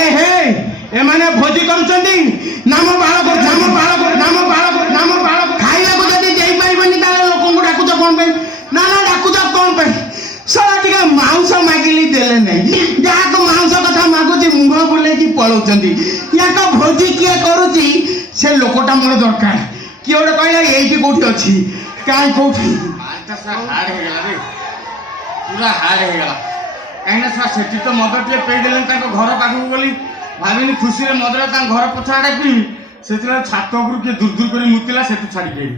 ଆରେ ହେ ଏମାନେ ଭୋଜି କରୁଛନ୍ତି ନାମ ବାଳକ ଖାଇବାକୁ ଯଦି ଦେଇପାରିବନି ତାହେଲେ ଲୋକଙ୍କୁ ଡାକୁଛ କଣ ପାଇଁ? ନା ନା ଡାକୁଛ କଣ ପାଇଁ? ଶଳା ଟିକେ ମାଉଁସ ମାଗିଲି ଦେଲେ ନାହିଁ। ଯାହାକୁ ମାଉଁସ କଥା ମାଗୁଛି ମୁହଁ ବୁଲେଇକି ପଳଉଛନ୍ତି। ୟାଙ୍କ ଭୋଜି କିଏ କରୁଛି ସେ ଲୋକଟା ମୋର ଦରକାର। କିଏ ଗୋଟେ କହିଲା ଏଇଠି କୋଉଠି ଅଛି, କାହିଁ କୋଉଠି ପୁରା ହାର୍ଡ ହେଇଗଲା। କାହିଁକିନା ସେଠି ତ ମଦ ଟିକେ ପେଇଦେଲେନି ତାଙ୍କ ଘର ପାଖକୁ ଗଲି, ଭାବିନି ଖୁସିରେ ମଦରେ ତାଙ୍କ ଘର ପଛ ଆଡ଼େ ପିଇବି, ସେଥିପାଇଁ ଛାତ ଉପରୁ କିଏ ଦୂର କରି ମୁତିଲା, ସେଠୁ ଛାଡ଼ିକି ଆଇଲି।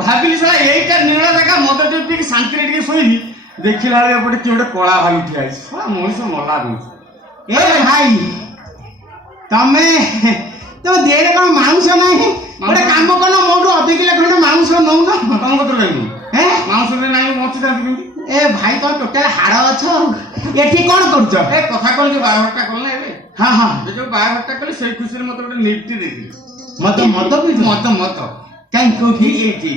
ଭାବିଲି ଶଳା ଏଇଟା ନିଳା ଜାଗା, ମଦ ଟିକେ ପିଇକି ଶାନ୍ତିରେ ଟିକେ ଶୋଇବି, ଦେଖିଲା ବେଳେ ଏପଟେ କିଏ ଗୋଟେ କଳା ଭାଲୁ ଠିଆ ହେଇଛି। ଶଳା ମଣିଷ ମଲା ଦଉଛି। ଏ ଭାଇ ତମେ ଦେହରେ କଣ ମାଉଁସ ନାହିଁ? ଗୋଟେ କାମ କର, ମୋଠୁ ଅଧିକ ଖଣ୍ଡେ ମାଉଁସ ନଉନ। ତମ କତରୁ କାହିଁକି ମାଉଁସ ନାହିଁ ବଞ୍ଚିଥାନ୍ତି କେମିତି? ଏ ଭାଇ ତମେ ଟୋଟାଲ ହାଡ଼ ଅଛ। ଏଠି କଣ କରୁଛ? ଏ କଥା କହିଲି ଯୋଉ ବାହାଘରଟା କଲ ନା ଏବେ, ହଁ ହଁ ଯୋଉ ବାହାଘରଟା କଲି ସେଇ ଖୁସିରେ ମତେ ଗୋଟେ ନିଫ୍ଟି ଦେଇଥିଲି। ମଦ ପିଉଛ? ମଦ କାହିଁ କୋଉଠି? ଏଇଠି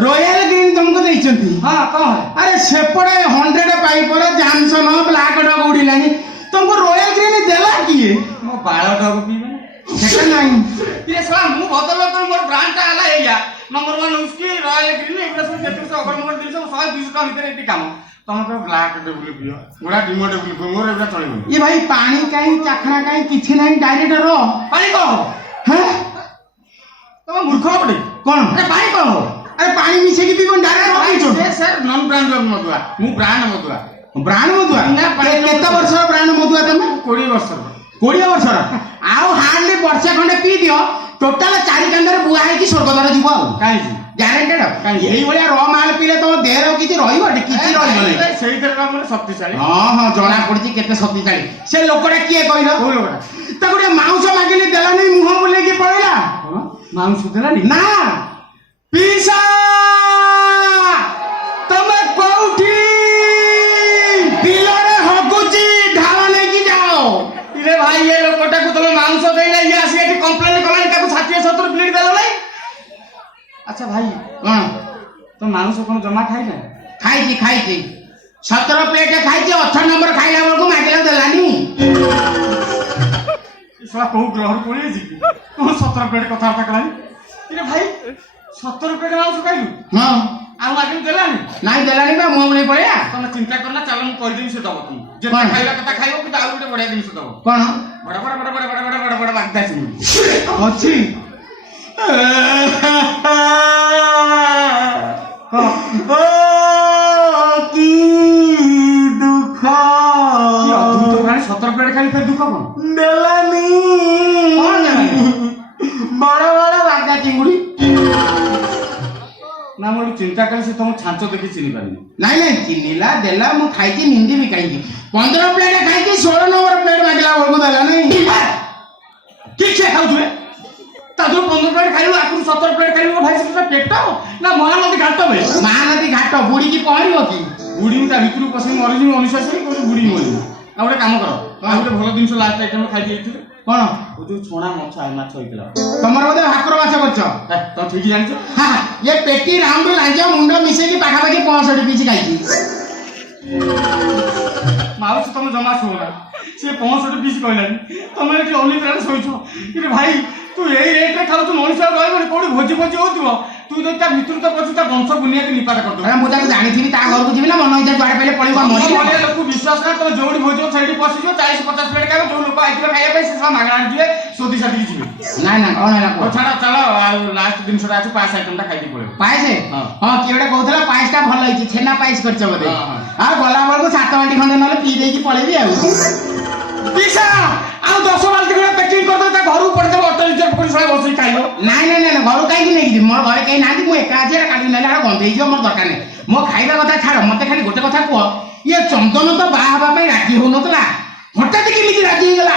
ରୟାଲ ଗ୍ରୀନ ତମକୁ ଦେଇଛନ୍ତି? ହଁ କଣ? ଆରେ ସେପଟେ 100 ପାଇପର ଜାନସନ ବ୍ଲାକ ଡଗ୍ ଉଡ଼ିଲାଣି, ତମକୁ ରୟାଲ ଗ୍ରୀନ ଦେଲା କିଏ? ମୋ ବାଳ ଡଗ ପିଇବେ ସେଟା ନାହିଁ। ଇଏ ଶଳା ମୁଁ ବଦଳ କରି ମୋର ବ୍ରାଣ୍ଡଟା ହେଲା ଏଇଆ, ନମ୍ବର 1 ଉସ୍କି ରୟାଲ ଗ୍ରୀନ, ଏଗୁଡ଼ା ସବୁ ଯେତିକି ସବୁ ଅଗରମଗର ଜିନିଷ 100-200 ଟଙ୍କା ଭିତରେ ଏଠି କାମ। ତମେ ତ ବ୍ଲାକ ଟେବୁଲ ପିଅ, ଗୁଡ଼ା ଡିମୋ ଟେବୁଲ ପିଅ, ମୋର ଏଗୁଡ଼ା ଚଳିବନି। ଏ ଭାଇ ପାଣି କାହିଁ ଚାଖଣା କାହିଁ କିଛି ନାହିଁ, ଡାଇରେକ୍ଟ ର ପାଣି କଣ ହବ? ହଁ ତମ ମୂର୍ଖ ଗୋଟେ କଣ? ଆରେ ପାଣି କଣ ହବ? ଆରେ ପାଣି ମିଶେଇକି ପିଇବ ଡାଇରେକ୍ଟ? ସେ ନନ୍ ବ୍ରାଣ୍ଡ ମଦୁଆ, ମୁଁ ବ୍ରାଣ୍ଡ ମଦୁଆ। ବ୍ରାଣ୍ଡ ମଦୁଆ? କେତେ ବର୍ଷର ବ୍ରାଣ୍ଡ ମଦୁଆ ତମେ? 20 ବର୍ଷର। 20 ବର୍ଷର? ଆଉ ହାର୍ଡଲି ବର୍ଷେ ଖଣ୍ଡେ ପିଇ ଦିଅ, ଟୋଟାଲ 4 କାନ୍ଧରେ ବୁହା ହେଇକି ସ୍ୱର୍ଗଦ୍ୱାର ଯିବ। ଆଉ କାହିଁକି ଗ୍ୟାରେଣ୍ଟେଡ? ଏଇଭଳିଆ ର ମାଲ ପିଇଲେ ତମ ଦେହର କିଛି ରହିବ? କିଛି ରହିବନି। ସେଇଥିରେ ଆମର ଶକ୍ତିଶାଳୀ। ହଁ ହଁ ଜଣା ପଡୁଛି କେତେ ଶକ୍ତିଶାଳୀ। ସେ ଲୋକଟା କିଏ କହିଲ? କୋଉ ଲୋକଟା? ତାକୁ ଟିକେ ମାଉଁସ ମାଗିଲି ଦେଲାନି, ମୁହଁ ବୁଲେଇକି ପଳେଇଲା। ମାଉଁସ ଦେଲାନି? ନା ପିସା ତମେ କୋଉଠି? ବିଲରେ ହଗୁଛି, ଢାଳ ନେଇକି ଯାଅ। ଇରେ ଭାଇ ଏ ଲୋକଟାକୁ ତମେ ମାଉଁସ ଦେଇନା, ଇଏ ଆସିକି ଏଠି କମ୍ପ୍ଲେନ କଲାଣି, ତାକୁ 60-70 ପ୍ଲେଟ ଦେଲ ନାହିଁ। ଆଚ୍ଛା ଭାଇ କଣ ତ ମାଉଁସ କଣ ଜମା ଖାଇନା? ଖାଇଛି 17 ପ୍ଲେଟ ଖାଇଛି, 18 ନମ୍ବର ଖାଇଲା ବେଳକୁ ମାଗିଲା ଦେଲାନି। ଶଳା କୋଉ ଗ୍ରହରୁ ପଳେଇଛି କି? 17 ପ୍ଲେଟ କଥାବାର୍ତ୍ତା କଲାଣି। ଇରେ ଭାଇ 17 ପ୍ଲେଟ ମାଉଁସ ଖାଇଲୁ? ହଁ ଆଉ ମାଗିଲି ଦେଲାନି? ନାଇଁ ଦେଲାନି ବା, ମୁହଁ ବୁଲେଇ ପଳେଇଲା। ତମେ ଚିନ୍ତା କରନା, ଚାଲ ମୁଁ କହିଦେବି ସେ ଦବ ତମକୁ। ଯେତେ କଣ? ଖାଇବା କଥା ଖାଇବ, କିନ୍ତୁ ଆଉ ଗୋଟେ ବଢିଆ ଜିନିଷ ଦବ। କଣ ବଡ ବାଗଦା ଚିଙ୍ଗୁଡ଼ି ଅଛି? କି ଦୁଃଖ! 17 ପ୍ଲେଟ ଖାଲି ଫେର ଦୁଃଖ କଣ? ଦେଲାନି। କଣ ଦେଲାନି? ବଡ ବାଗା ଚିଙ୍ଗୁଡି। ନା ମୁଁ ଚିନ୍ତା କଲି ସେ ତମ ଛାଞ୍ଚ ଦେଖି ଚିହ୍ନି ପାରିନି। ନାଇଁ ଚିହ୍ନିଲା, ଦେଲା, ମୁଁ ଖାଇଛି, ନିନ୍ଦିବି କାହିଁକି? 15 ପ୍ଲେଟ ଖାଇଛି, 16 ନମ୍ବର ପ୍ଲେଟ ମାଗିଲା ବେଳକୁ ଦେଲା ନାହିଁ। ଠିକ ସେ ଖାଉଥିବେ, ତା ଦେହରୁ 15 ପ୍ଲେଟ ଖାଇଲୁ, ଆଗରୁ 17 ପ୍ଲେଟ ଖାଇଲୁ। ଭାଇ ସେଟା ପେଟ ନା ମହାନଦୀ ଘାଟ ବେ? ମହାନଦୀ ଘାଟ ବୁଡିକି ପହଁରିବ କି? ବୁଢୀ ତା ଭିତରୁ ପଶି ମରିଯିବି, ଅନିଶ୍ୱାସୀ କୋଉଠି ବୁଢୀ ମରିଯିବ। ଆଉ ଗୋଟେ କାମ କର, ଆଉ ଗୋଟେ ଭଲ ଜିନିଷ ଲାଷ୍ଟ ଆଇଟମ ଖାଇ ଦେଇଥିଲେ। କଣ? ଯୋଉ ଛଣା ମାଛ ହେଇଥିଲା। ତମର ବୋଧେ ଭାକୁର ମାଛ କରିଛ? ତମେ ଠିକ ଜାଣିଛ। ଏ ପେଟି ରାଉଣ୍ଡ ଲାଞ୍ଜ ମୁଣ୍ଡ ମିଶେଇକି ପାଖାପାଖି 65 ପିସ୍ ଖାଇଛି। ମାଉସ ତମେ ଜମା ଶୁଅନା, ସିଏ 65 ପିସ୍ କହିଲାନି, ତମେ ଏଠି ଅନିଦ୍ରାରେ ଶୋଇଛ। ଇରେ ଭାଇ ତୁ ଏଇ ରେଟରେ ଖାଉଛୁ, ମଣିଷ ଆଉ ରହିବନି। କୋଉଠି ଭୋଜି ହଉଥିବ, ତୁ ଯଦି ତା ଭିତରୁ ତ ପଛୁ, ତା ବଂଶ ବୁନିଆକୁ ନିପାତ କରିଦବୁ। ମୁଁ ତାକୁ ଜାଣିଥିବି, ତା ଘରକୁ ଯିବି ନା ମନ ଇଚ୍ଛା ଯୁଆଡେ ପାଇଲେ ପଳେଇବ। ଲୋକ ବିଶ୍ୱାସ କର, ତମେ ଯୋଉଠି ଭୋଜି ସେଇଠି ପଶିଯିବ, 40-50 ପ୍ଲେଟ ଖାଇବ। ଯୋଉ ଲୋକ ଆଇଥିବେ ଖାଇବା ପାଇଁ, ସେ ସବୁ ମାଗଣା ଯିବେ, ଶୋଧି ସାଧିକି ଯିବେ। ନାଇଁ ନା କଣ ହେଲା? ଛାଡ ଚାଲ, ଆଉ ଲାଷ୍ଟ ଜିନିଷଟା ଅଛି, ପାୟସ ଆଇଟମଟା ଖାଇକି ପଳେଇବ। ପାୟସ? ହଁ କିଏ ଗୋଟେ କହୁଥିଲା ପାୟସଟା ଭଲ ହେଇଛି, ଛେନା ପାୟସ କରିଛ ବୋଧେ। ଆଉ ଗଲା ବେଳକୁ 7 ବାଲ୍ଟି ଖଣ୍ଡେ ନହେଲେ ପିଇ ଦେଇକି ପଳେଇବି ଆଉ। ପିସା ଆଉ 10 ବାଲ୍ଟି ଖଣ୍ଡେ ପ୍ୟାକିଂ କରିଦେବ, ତା ଘରକୁ ପଡିଦେବ, ଅଟୋ ରିଜର୍ଭ କରି ବସିକି ଖାଇବ। ନାଇଁ ଘରୁ କାହିଁକି ନେଇକି ଯିବି? ମୋର ଘରେ କେହି ନାହାନ୍ତି, ମୁଁ ଏକା ଅଛି, କାଟିକି ନେଲେ ଗନ୍ଧ ହେଇଯିବ, ମୋର ଦରକାର ନାହିଁ। ମୋ ଖାଇବା କଥା ଛାଡ, ମତେ ଖାଲି ଗୋଟେ କଥା କୁହ, ଇଏ ଚନ୍ଦନ ତ ବାହା ହେବା ପାଇଁ ରାଜି ହଉନଥିଲା, ହଠାତ୍ କେମିତି ରାଜି ହେଇଗଲା?